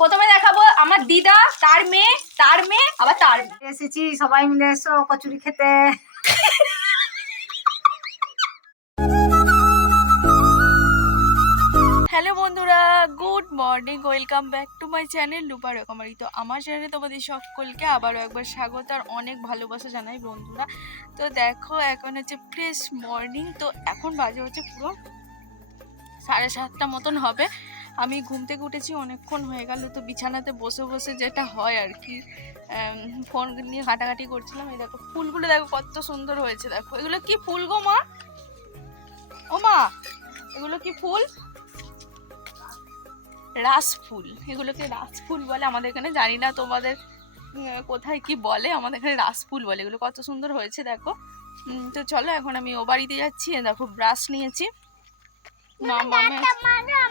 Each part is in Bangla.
প্রথমে দেখাবো আমার দিদা, তার মেয়ে, আবার তার মেয়ে। এসেছি সবাই মিলে, এসো কচুরি খেতে। হ্যালো বন্ধুরা, good morning, welcome back to my channel Rupa Rokomari. তো আমার চ্যানেলে তোমাদের সকলকে আবারও একবার স্বাগত আর অনেক ভালোবাসা জানাই বন্ধুরা। তো দেখো এখন হচ্ছে ফ্রেশ মর্নিং, তো এখন বাজে হচ্ছে পুরো 7:30 মতন হবে। আমি ঘুম থেকে উঠেছি অনেকক্ষণ হয়ে গেল, তো বিছানাতে বসে বসে যেটা হয় আর কি, ফোন নিয়ে ঘাটাঘাটি করছিলাম। এই দেখো ফুলগুলো দেখো কত সুন্দর হয়েছে, দেখো এগুলো কি ফুল গো মা? ও মা, এগুলো কি ফুল? রাসফুল, এগুলোকে রাসফুল বলে আমাদের এখানে, জানি না তোমাদের কোথায় কি বলে, আমাদের এখানে রাসফুল বলে। এগুলো কত সুন্দর হয়েছে দেখো। তো চলো এখন আমি ও বাড়িতে যাচ্ছি। দেখো ব্রাশ নিয়েছি।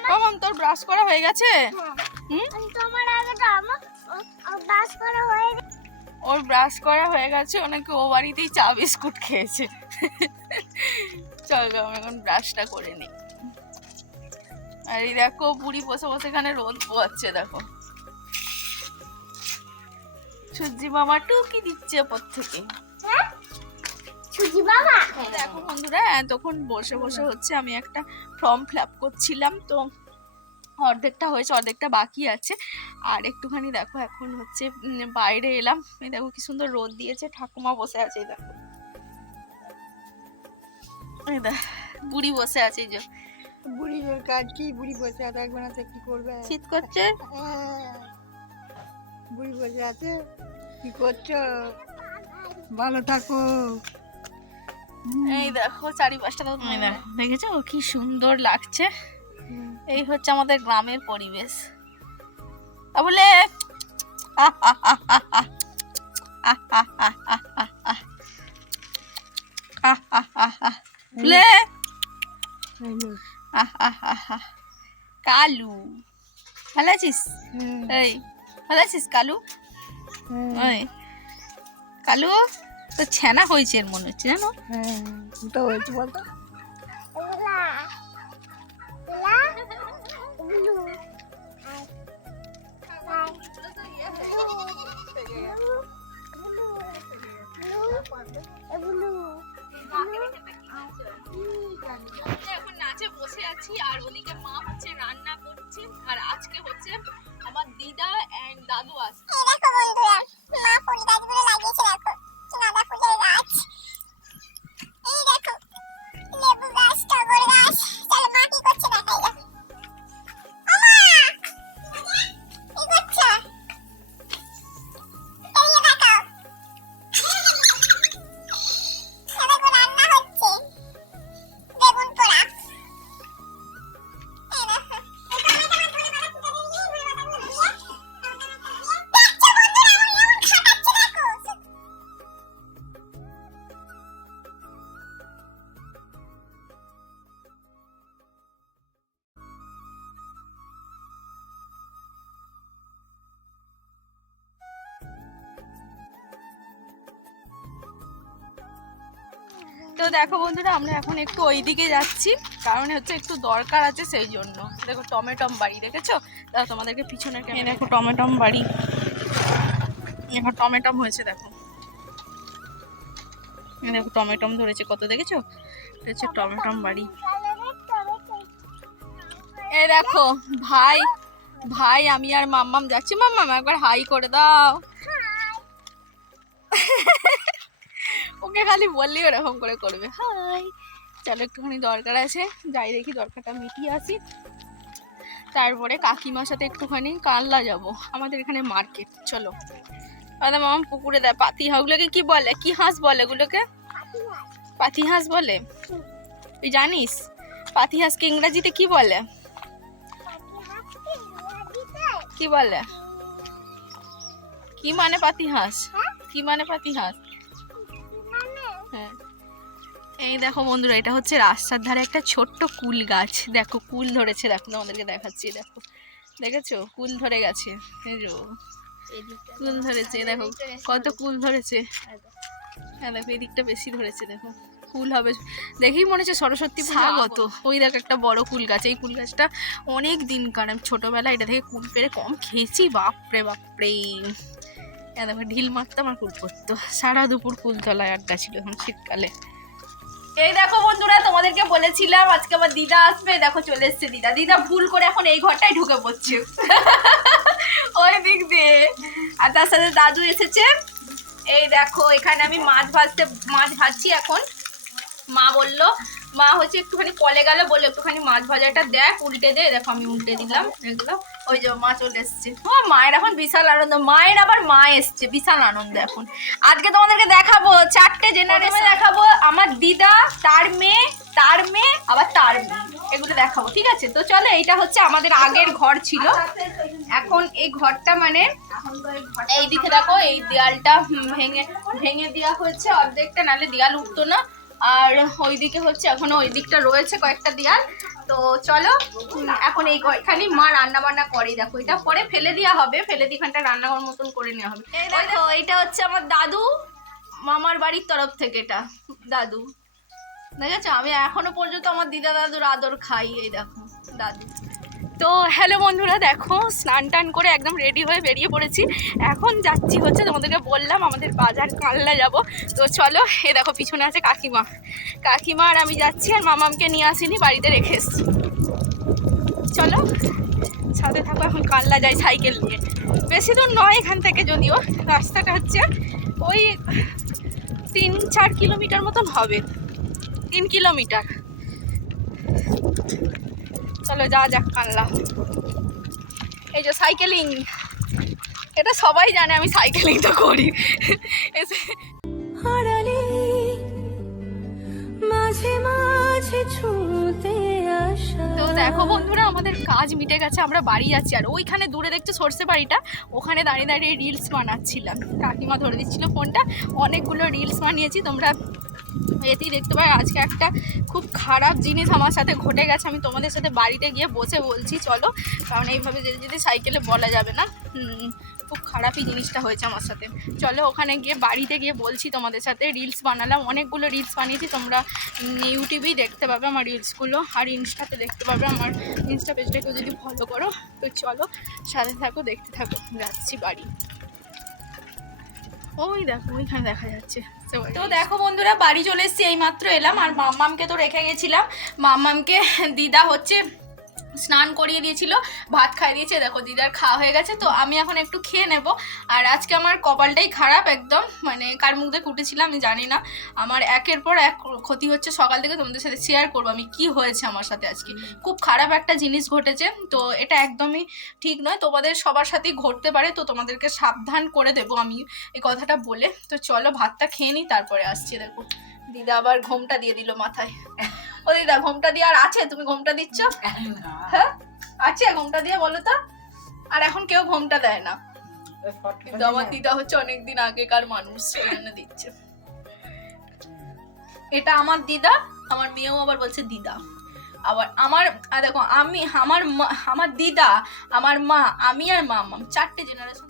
মামাম তোর ব্রাশ করা হয়ে গেছে? ওর ব্রাশ করা হয়ে গেছে, ওনাকে ও বাড়িতেই চা বিস্কুট খেয়েছে। চলো আমি এখন ব্রাশটা করে নিই। আর এই দেখো বুড়ি বসে বসে এখানে রোদ পোয়াচ্ছে, দেখো সূর্যি মামা টুকি দিচ্ছে ওপর থেকে। দেখো বন্ধুরা, তখন বসে বসে হচ্ছে আমি একটা ফর্ম ফিল আপ করছিলাম, তো অর্ধেকটা হয়েছে, অর্ধেকটা বাকি আছে। আর একটুখানি দেখো এখন হচ্ছে বাইরে এলাম। এই দেখো কি সুন্দর রোদ দিয়েছে, ঠাকুমা বসে আছে। এই দেখো, এই দেখ বুড়ি বসে আছে। এই যে বুড়ির কাজ কি, বুড়ি বসে আছে, একবার আছে কি করবে? শীত করছে, বুড়ি বসে আছে, কি করছো? ভালো থাকো। এই দেখো চারিপাশটা দেখেছো কি সুন্দর লাগছে। এই হচ্ছে আমাদের গ্রামের পরিবেশ। বলে কালু, ভালো আছিস? এই ভালো আছিস কালু? ওই কালু তো ছেনা হয়েছে এর মনে হচ্ছে, জানো? তো হয়েছে বলতো। এখন নাচে বসে আছি, আর ওদিকে মা হচ্ছে রান্না করছে। আর আজকে হচ্ছে আমার দিদা এন্ড দাদু আসছে। দেখো বন্ধুরা, মা ফুল গাছগুলো লাগিয়েছে, দেখো কি গাঁদা ফুলের গাছ। এই দেখো লেবু গাছ, টগর গাছ। চলো মা কি করছে দেখাই। দেখো ওমা কি করছো? এই যে দেখাও, দেখো রান্না হচ্ছে বেগুন পোড়া। এই দেখো তো দেখো বন্ধুরা, আমরা এখন একটু ওইদিকে যাচ্ছি, কারণ হচ্ছে একটু দরকার আছে সেই জন্য। দেখো টমেটম বাড়ি, দেখেছো? দেখো তোমাদেরকে পিছনে দেখো টমেটম বাড়ি, এখন টমেটম হয়েছে। দেখো দেখো টমেটম ধরেছে কত, দেখেছো? এটা হচ্ছে টমেটম বাড়ি। এই দেখো ভাই, ভাই আমি আর মাম্মাম যাচ্ছি। মাম্মাম একবার হাই করে দাও। ওকে খালি বললেই ওরকম করে করবে, হাই। চলো একটুখানি দরকার আছে, যাই দেখি দরকারটা মিটিয়ে আসি। তারপরে কাকিমার সাথে একটুখানি কানলা যাব, আমাদের এখানে মার্কেট। চলো। দাদা মামা পুকুরে দেয় পাতি হাঁসগুলোকে কি বলে, কি হাঁস বলে এগুলোকে? পাতি হাঁস বলে। তুই জানিস পাতি হাঁসকে ইংরেজিতে কি বলে? কি বলে? কি মানে পাতি হাঁস? কি মানে পাতি হাঁস? হ্যাঁ, এই দেখো বন্ধুরা, এটা হচ্ছে রাস্তার ধারে একটা ছোট্ট কুল গাছ। দেখো কুল ধরেছে, দেখো আমাদেরকে দেখাচ্ছি। দেখো দেখেছো কুল ধরে গেছে, কুল ধরেছে। দেখো কত কুল ধরেছে। হ্যাঁ দেখো এদিকটা বেশি ধরেছে, দেখো ফুল হবে, দেখি মনে হচ্ছে সরস্বতী স্বাগত। ওই দেখ একটা বড় কুল গাছ, এই কুল গাছটা অনেক দিনকার, আমি ছোটোবেলায় এটা থেকে কুল পেরে কম খেয়েছি, বাপরে বাপরে। দেখো ঢিল মারতাম আর কুল করতো, সারা দুপুর কুলতলায় আড্ডা ছিল এখন শীতকালে। এই দেখো বন্ধুরা, তোমাদেরকে বলেছিলাম আজকে আমার দিদা আসবে, দেখো চলে এসছে দিদা। দিদা ভুল করে এখন এই ঘরটাই ঢুকে পড়ছে ওই দিক দিয়ে, আর তার সাথে দাদু এসেছে। এই দেখো এখানে আমি মাছ ভাজছি এখন। মা বললো, মা হচ্ছে একটুখানি কলে গেল, বললো একটুখানি মাছ ভাজাটা দেখ, উল্টে দে। দেখো আমি উল্টে দিলাম এগুলো। ওই যে মা চলে এসছে। মায়ের এখন বিশাল আনন্দ, মায়ের আবার মা এসছে, বিশাল আনন্দ এখন। আজকে তোমাদেরকে দেখাবো 4টে জেনারেশন দেখাবো, আমার দিদা, তার মেয়ে, আবার তার মেয়ে, এগুলো দেখাবো, ঠিক আছে? তো চলো, এইটা হচ্ছে আমাদের আগের ঘর ছিল। এখন এই ঘরটা মানে এই দিকে দেখো, এই দেয়ালটা ভেঙে দেওয়া হয়েছে অর্ধেকটা, নাহলে দেয়াল উঠতো না। আর ওইদিকে হচ্ছে এখনো ওই দিকটা রয়েছে কয়েকটা দেয়াল। তো চলো, এখন এখানে মা রান্না বান্না করে। দেখো এটা পরে ফেলে দেওয়া হবে, ফেলে দিয়ে এখানটা রান্নাঘর মতন করে নেওয়া হবে। দেখো এটা হচ্ছে আমার দাদু, মামার বাড়ির তরফ থেকে, এটা দাদু, দেখেছো? আমি এখনো পর্যন্ত আমার দিদা দাদুর আদর খাই। এই দেখো দাদু। তো হ্যালো বন্ধুরা, দেখো স্নান টান করে একদম রেডি হয়ে বেরিয়ে পড়েছি। এখন যাচ্ছি হচ্ছে, তোমাদেরকে বললাম আমাদের বাজার কালনা যাব। তো চলো, এ দেখো পিছনে আছে কাকিমা আর আমি যাচ্ছি, আর মামামকে নিয়ে আসিনি, বাড়িতে রেখে এসছি। চলো সাথে থাকো, এখন কালনা যাই সাইকেল নিয়ে। বেশি দূর নয় এখান থেকে, যদিও রাস্তাটা হচ্ছে ওই 3-4 কিলোমিটার মতন হবে, 3 কিলোমিটার। চলো যা যাক কানলা। এই যে সাইকেলিং, এটা সবাই জানে আমি সাইকেলিং তো করি। তো দেখো বন্ধুরা, আমাদের কাজ মিটে গেছে, আমরা বাড়ি যাচ্ছি। আর ওইখানে দূরে দেখছো সর্ষে বাড়িটা, ওখানে দাঁড়িয়ে দাঁড়িয়ে রিলস বানাচ্ছিলাম। কাকিমা ধরে দিচ্ছিল ফোনটা, অনেকগুলো রিলস বানিয়েছি, তোমরা এতেই দেখতে পাই। আজকে একটা খুব খারাপ জিনিস আমার সাথে ঘটে গেছে, আমি তোমাদের সাথে বাড়িতে গিয়ে বসে বলছি চলো, কারণ এইভাবে যদি সাইকেলে বলা যাবে না। খুব খারাপই জিনিসটা হয়েছে আমার সাথে। চলো ওখানে গিয়ে, বাড়িতে গিয়ে বলছি তোমাদের সাথে। রিলস বানালাম, অনেকগুলো রিলস বানিয়েছি, তোমরা ইউটিউবেই দেখতে পাবে আমার রিলসগুলো, আর ইনস্টাতে দেখতে পাবে, আমার ইনস্টা পেজটাকেও যদি ফলো করো। তো চলো সাথে থাকো, দেখতে থাকো, যাচ্ছি বাড়ি। ওই দেখো ওইখানে দেখা যাচ্ছে। তো দেখো বন্ধুরা, বাড়ি চলে এসেছি, এই মাত্র এলাম। আর মাম্মামকে তো রেখে গেছিলাম, মাম্মামকে দিদা হচ্ছে স্নান করিয়ে দিয়েছিল, ভাত খাইয়ে দিয়েছে। দেখো দিদার খাওয়া হয়ে গেছে, তো আমি এখন একটু খেয়ে নেব। আর আজকে আমার কপালটাই খারাপ একদম, মানে কার মুখ দিয়ে কুটেছিলাম আমি জানি না। আমার একের পর এক ক্ষতি হচ্ছে, সকাল থেকে তোমাদের সাথে শেয়ার করবো আমি কি হয়েছে আমার সাথে আজকে। খুব খারাপ একটা জিনিস ঘটেছে, তো এটা একদমই ঠিক নয়, তোমাদের সবার সাথেই ঘটতে পারে, তো তোমাদেরকে সাবধান করে দেবো আমি এই কথাটা বলে। তো চলো ভাতটা খেয়ে নিই, তারপরে আসছি। দেখো দিদা আবার ঘোমটা দিয়ে দিল মাথায়। ও দিদা ঘোমটা দিয়ে আর আছে? তুমি ঘোমটা দিচ্ছ? হ্যাঁ আছে, ঘোমটা দিয়ে বলো তো। আর এখন কেউ ঘোমটা দেয় না, কিন্তু আমার দিদা হচ্ছে অনেকদিন আগেকার মানুষ, সেই জন্য দিচ্ছে। এটা আমার দিদা, আমার মেয়েও আবার বলছে দিদা। আবার আমার দেখো, আমি আমার দিদা, আমার মা, আমি আর মামা, 4টে জেনারেশন।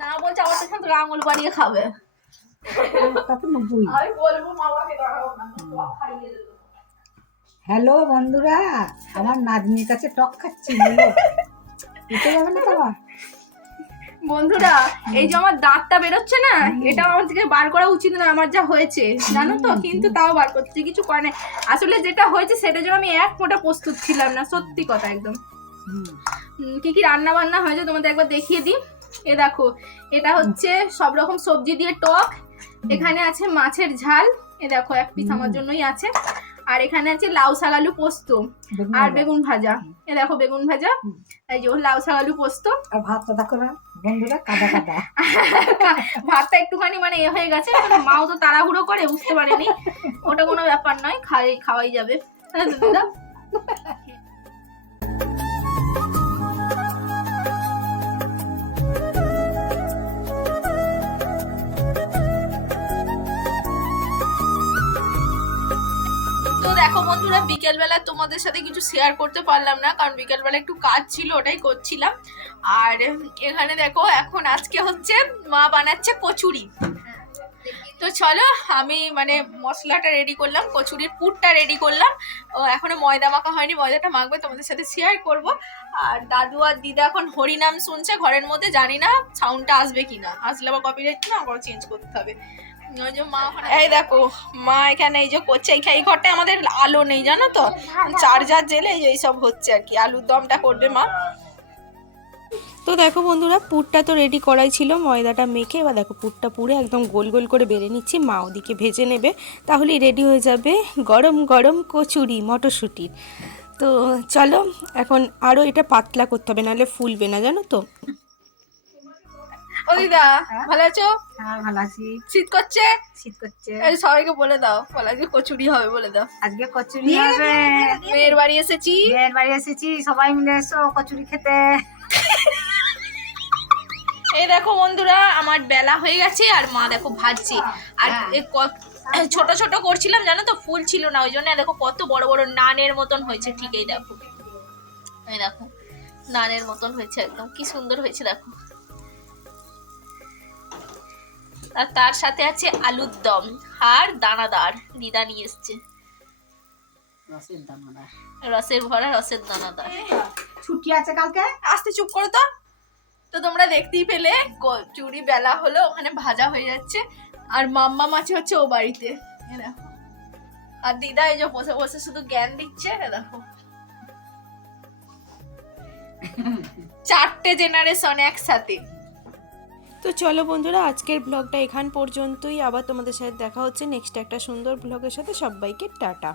না বলছে আমার সাথে তোরা আঙুল বাড়িয়ে খাবে। হ্যালো বন্ধুরা, আমার নাতনির কাছে টক খাচ্ছি, বন্ধুরা এই যে আমার দাঁতটা বেরোচ্ছে না, এটা আমার থেকে বার করা উচিত না, আমার যা হয়েছে জানো তো, কিন্তু তাও বার করছি, কিছু করে না। আসলে যেটা হয়েছে সেটার জন্য আমি এক ফোঁটা প্রস্তুত ছিলাম না, সত্যি কথা একদম। কি কি রান্না বান্না হয়েছে তোমাদের একবার দেখিয়ে দিই। এ দেখো, এটা হচ্ছে সব রকম সবজি দিয়ে টক, এখানে আছে মাছের ঝাল, এ দেখো এক পিস আমার জন্যই আছে, আর এখানে আছে লাউ শাক আলু পোস্ত আর বেগুন ভাজা। এ দেখো বেগুন ভাজা, এই যে লাউ শাক আলু পোস্ত। আর ভাতটা দেখো না বন্ধুরা, কাদা কাদা। ভাতটা একটুখানি মানে এ হয়ে গেছে, মাও তো তাড়াহুড়ো করে, বুঝতে পারেনি। ওটা কোনো ব্যাপার নয়, খাওয়াই যাবে। দেখো দেখো বন্ধুরা, বিকেলবেলা তোমাদের সাথে কিছু শেয়ার করতে পারলাম না, কারণ বিকেলবেলা একটু কাজ ছিল, ওটাই করছিলাম। আর এখানে দেখো এখন আজকে হচ্ছে মা বানাচ্ছে কচুরি। তো চলো আমি মানে মশলাটা রেডি করলাম, কচুরির পুরটা রেডি করলাম। এখনো ময়দা মাখা হয়নি, ময়দাটা মাখবে, তোমাদের সাথে শেয়ার করব। আর দাদু আর দিদা এখন হরিনাম শুনছে ঘরের মধ্যে, জানি না সাউন্ডটা আসবে কিনা, আসলে আবার কপিরাইট না, আবার চেঞ্জ করতে হবে। ওই যে মা এই দেখো মা এখানে এই যে করছে, এই ঘরটায় আমাদের আলো নেই জানো তো, চার্জার জেলে এইসব হচ্ছে আর কি। আলুর দমটা করবে মা। তো দেখো বন্ধুরা, পুরটা তো রেডি করাই ছিল, ময়দাটা মেখে এবার দেখো পুরটা পুরে একদম গোল গোল করে বেড়ে নিচ্ছি। মা ওদিকে ভেজে নেবে, তাহলেই রেডি হয়ে যাবে গরম গরম কচুরি মটরশুঁটির। তো চলো এখন আরও এটা পাতলা করতে হবে, নাহলে ফুলবে না জানো তো। ও দিদা ভালো আছো? হ্যাঁ ভালো আছি। শীত করছে? শীত করছে। সবাইকে বলে দাও, বলে আজকে কচুরি হবে বলে দাও। আজকে কচুরি হবে। মেয়ের বাড়ি এসেছি, মেয়ের বাড়ি এসেছি, সবাই মিলে এসো কচুরি খেতে। এই দেখো বন্ধুরা, আমার বেলা হয়ে গেছে আর মা দেখো ভাজছে। আর ছোট ছোট করছিলাম জানো তো, ফুল ছিল না, ওই জন্য দেখো কত বড় বড় নানের মতন হয়েছে। ঠিক এই দেখো, এই দেখো নানের মতন হয়েছে, একদম কি সুন্দর হয়েছে দেখো। আর তার সাথে আছে আলুর দম আর দানাদার, দিদা নিয়ে এসছে রসের দানাদার, রসের ভরা রসের দানাদার। ছুটি আছে কালকে। আস্তে চুপ করো তো। তো তোমরা দেখতেই পেলে কচুরি বেলা হলো, ওখানে ভাজা হয়ে যাচ্ছে। আর মাম্মা মাছে হচ্ছে ও বাড়িতে, দেখো। আর দিদা এই যে বসে বসে শুধু জ্ঞান দিচ্ছে, দেখো। 4টে জেনারেশন একসাথে। তো চলো বন্ধুরা, আজকের ব্লগটা এখান পর্যন্তই। আবার তোমাদের সাথে দেখা হচ্ছে নেক্সট একটা সুন্দর ব্লগের সাথে। সবাইকে টাটা।